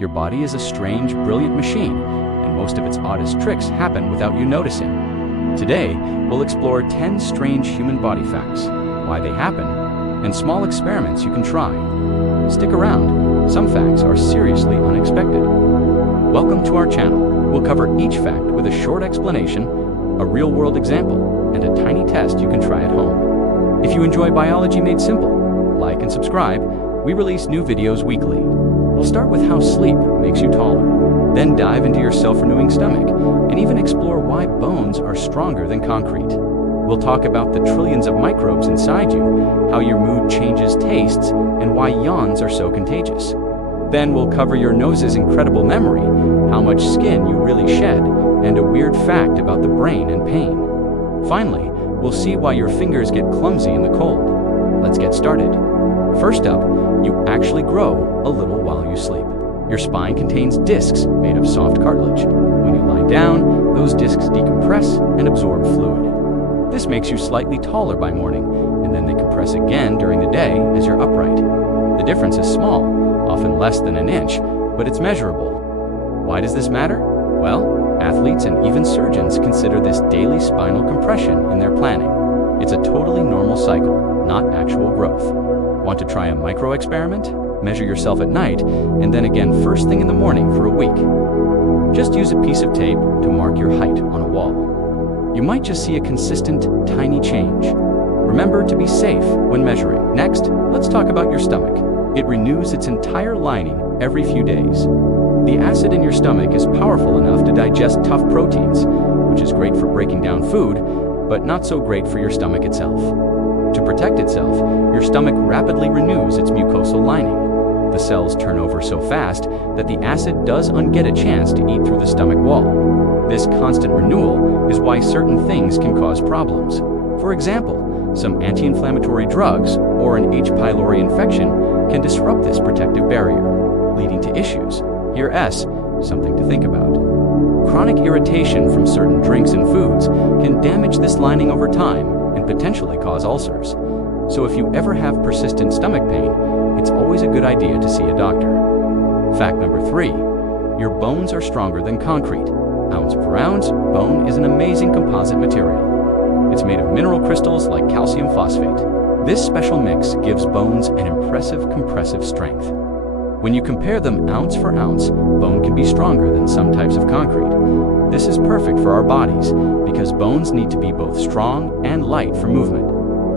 Your body is a strange, brilliant machine, and most of its oddest tricks happen without you noticing. Today, we'll explore 10 strange human body facts, why they happen, and small experiments you can try. Stick around, some facts are seriously unexpected. Welcome to our channel. We'll cover each fact with a short explanation, a real-world example, and a tiny test you can try at home. If you enjoy Biology Made Simple, like and subscribe. We release new videos weekly. We'll start with how sleep makes you taller, then dive into your self-renewing stomach, and even explore why bones are stronger than concrete. We'll talk about the trillions of microbes inside you, how your mood changes tastes, and why yawns are so contagious. Then we'll cover your nose's incredible memory, how much skin you really shed, and a weird fact about the brain and pain. Finally, we'll see why your fingers get clumsy in the cold. Let's get started. First up, you actually grow a little while you sleep. Your spine contains discs made of soft cartilage. When you lie down, those discs decompress and absorb fluid. This makes you slightly taller by morning, and then they compress again during the day as you're upright. The difference is small, often less than an inch, but it's measurable. Why does this matter? Well, athletes and even surgeons consider this daily spinal compression in their planning. It's a totally normal cycle, not actual growth. Want to try a micro experiment? Measure yourself at night, and then again first thing in the morning for a week. Just use a piece of tape to mark your height on a wall. You might just see a consistent, tiny change. Remember to be safe when measuring. Next, let's talk about your stomach. It renews its entire lining every few days. The acid in your stomach is powerful enough to digest tough proteins, which is great for breaking down food, but not so great for your stomach itself. To protect itself, your stomach rapidly renews its mucosal lining. The cells turn over so fast that the acid doesn't get a chance to eat through the stomach wall. This constant renewal is why certain things can cause problems. For example, some anti-inflammatory drugs or an H. pylori infection can disrupt this protective barrier, leading to issues. Here S, something to think about. Chronic irritation from certain drinks and foods can damage this lining over time and potentially cause ulcers. So if you ever have persistent stomach pain, it's always a good idea to see a doctor. Fact number 3, your bones are stronger than concrete. Ounce per ounce, bone is an amazing composite material. It's made of mineral crystals like calcium phosphate. This special mix gives bones an impressive compressive strength. When you compare them ounce for ounce, bone can be stronger than some types of concrete. This is perfect for our bodies because bones need to be both strong and light for movement.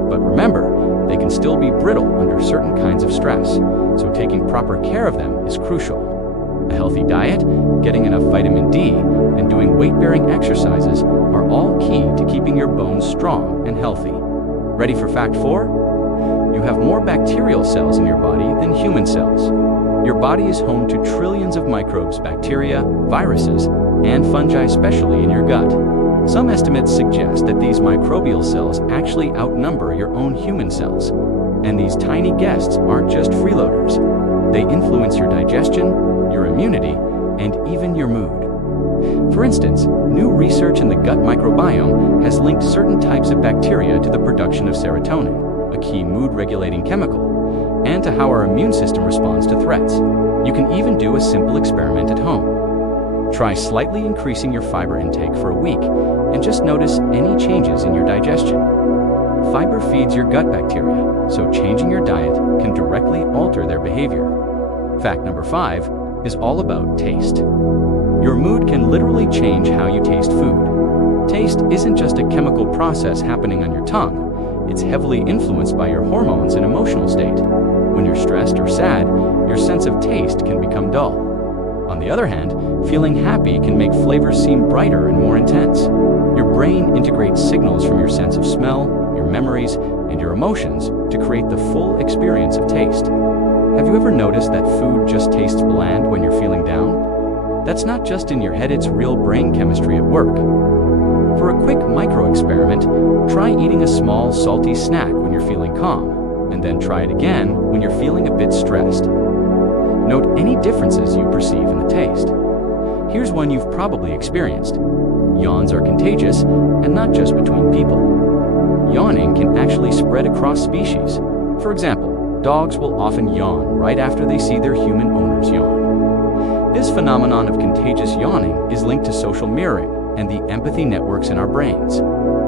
But remember, they can still be brittle under certain kinds of stress, so taking proper care of them is crucial. A healthy diet, getting enough vitamin D, and doing weight-bearing exercises are all key to keeping your bones strong and healthy. Ready for fact 4? You have more bacterial cells in your body than human cells. Your body is home to trillions of microbes, bacteria, viruses, and fungi, especially in your gut. Some estimates suggest that these microbial cells actually outnumber your own human cells. And these tiny guests aren't just freeloaders. They influence your digestion, your immunity, and even your mood. For instance, new research in the gut microbiome has linked certain types of bacteria to the production of serotonin, a key mood-regulating chemical, and to how our immune system responds to threats. You can even do a simple experiment at home. Try slightly increasing your fiber intake for a week and just notice any changes in your digestion. Fiber feeds your gut bacteria, so changing your diet can directly alter their behavior. Fact number 5 is all about taste. Your mood can literally change how you taste food. Taste isn't just a chemical process happening on your tongue. It's heavily influenced by your hormones and emotional state. When you're stressed or sad, your sense of taste can become dull. On the other hand, feeling happy can make flavors seem brighter and more intense. Your brain integrates signals from your sense of smell, your memories, and your emotions to create the full experience of taste. Have you ever noticed that food just tastes bland when you're feeling down? That's not just in your head, it's real brain chemistry at work. For a quick micro experiment, try eating a small salty snack when you're feeling calm, and then try it again when you're feeling a bit stressed. Note any differences you perceive in the taste. Here's one you've probably experienced. Yawns are contagious, and not just between people. Yawning can actually spread across species. For example, dogs will often yawn right after they see their human owners yawn. This phenomenon of contagious yawning is linked to social mirroring and the empathy networks in our brains.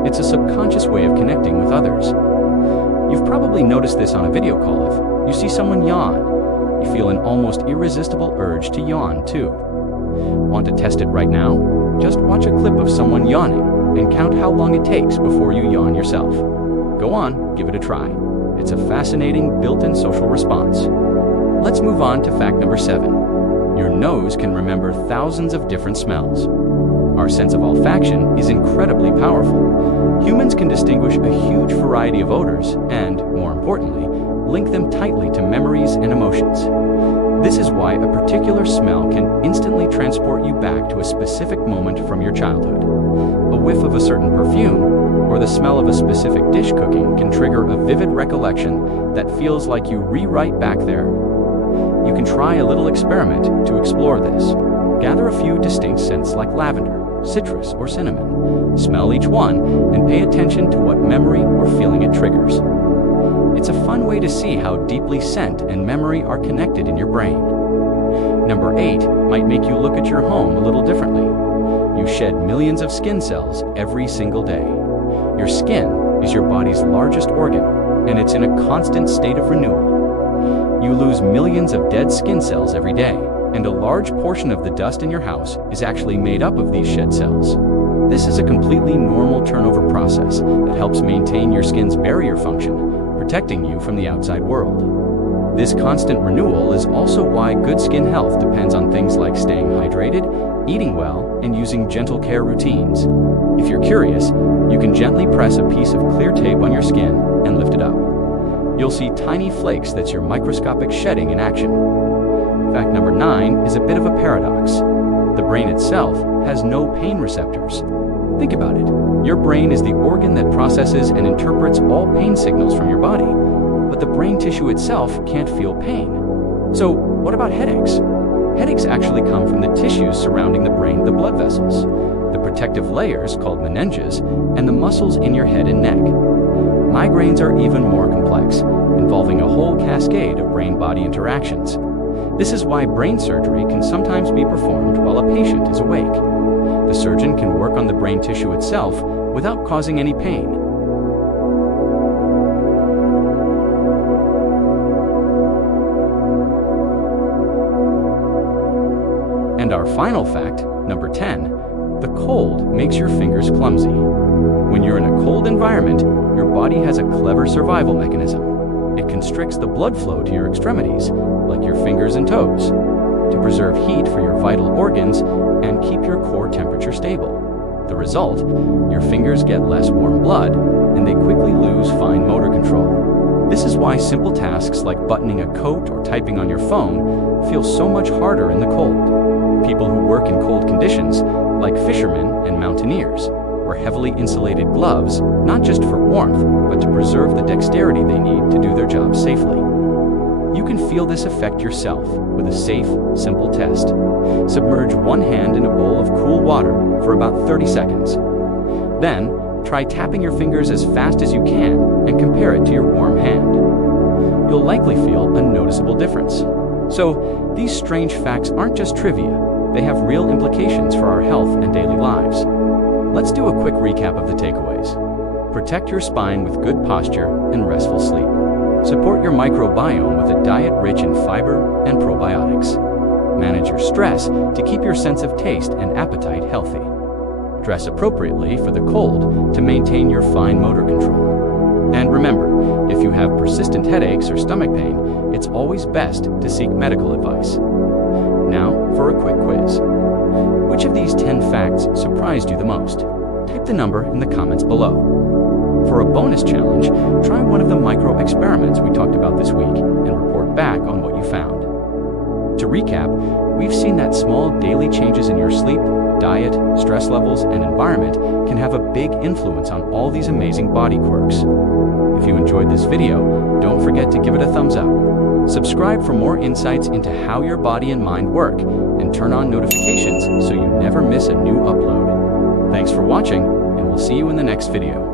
It's a subconscious way of connecting with others. You've probably noticed this on a video call. If you see someone yawn, you feel an almost irresistible urge to yawn too. Want to test it right now? Just watch a clip of someone yawning and count how long it takes before you yawn yourself. Go on, give it a try. It's a fascinating built-in social response. Let's move on to fact number 7. Your nose can remember thousands of different smells. Our sense of olfaction is incredibly powerful. Humans can distinguish a huge variety of odors and, more importantly, link them tightly to memories and emotions. This is why a particular smell can instantly transport you back to a specific moment from your childhood. A whiff of a certain perfume or the smell of a specific dish cooking can trigger a vivid recollection that feels like you rewrite back there. You can try a little experiment to explore this. Gather a few distinct scents like lavender, citrus, or cinnamon. Smell each one and pay attention to what memory or feeling it triggers. It's a fun way to see how deeply scent and memory are connected in your brain. Number 8 might make you look at your home a little differently. You shed millions of skin cells every single day. Your skin is your body's largest organ, and it's in a constant state of renewal. You lose millions of dead skin cells every day, and a large portion of the dust in your house is actually made up of these shed cells. This is a completely normal turnover process that helps maintain your skin's barrier function, protecting you from the outside world. This constant renewal is also why good skin health depends on things like staying hydrated, eating well, and using gentle care routines. If you're curious, you can gently press a piece of clear tape on your skin and lift it up. You'll see tiny flakes that's your microscopic shedding in action. Fact number 9 is a bit of a paradox. The brain itself has no pain receptors. Think about it. Your brain is the organ that processes and interprets all pain signals from your body, but the brain tissue itself can't feel pain. So, what about headaches? Headaches actually come from the tissues surrounding the brain, the blood vessels, the protective layers called meninges, and the muscles in your head and neck. Migraines are even more complex, involving a whole cascade of brain-body interactions. This is why brain surgery can sometimes be performed while a patient is awake. The surgeon can work on the brain tissue itself without causing any pain. And our final fact, number 10, the cold makes your fingers clumsy. When you're in a cold environment, your body has a clever survival mechanism. It constricts the blood flow to your extremities, like your fingers and toes, to preserve heat for your vital organs and keep your core temperature stable. The result, your fingers get less warm blood, and they quickly lose fine motor control. This is why simple tasks like buttoning a coat or typing on your phone feel so much harder in the cold. People who work in cold conditions, like fishermen and mountaineers, wear heavily insulated gloves, not just for warmth, but to preserve the dexterity they need to do their jobs safely. You can feel this effect yourself with a safe, simple test. Submerge one hand in a bowl of cool water for about 30 seconds. Then, try tapping your fingers as fast as you can and compare it to your warm hand. You'll likely feel a noticeable difference. So, these strange facts aren't just trivia, they have real implications for our health and daily lives. Let's do a quick recap of the takeaways. Protect your spine with good posture and restful sleep. Support your microbiome with a diet rich in fiber and probiotics. Manage your stress to keep your sense of taste and appetite healthy. Dress appropriately for the cold to maintain your fine motor control. And remember, if you have persistent headaches or stomach pain, it's always best to seek medical advice. Now for a quick quiz. Which of these 10 facts surprised you the most? Type the number in the comments below. For a bonus challenge, try one of the micro experiments we talked about this week and report back on what you found. To recap, we've seen that small daily changes in your sleep, diet, stress levels, and environment can have a big influence on all these amazing body quirks. If you enjoyed this video, don't forget to give it a thumbs up. Subscribe for more insights into how your body and mind work, and turn on notifications so you never miss a new upload. Thanks for watching, and we'll see you in the next video.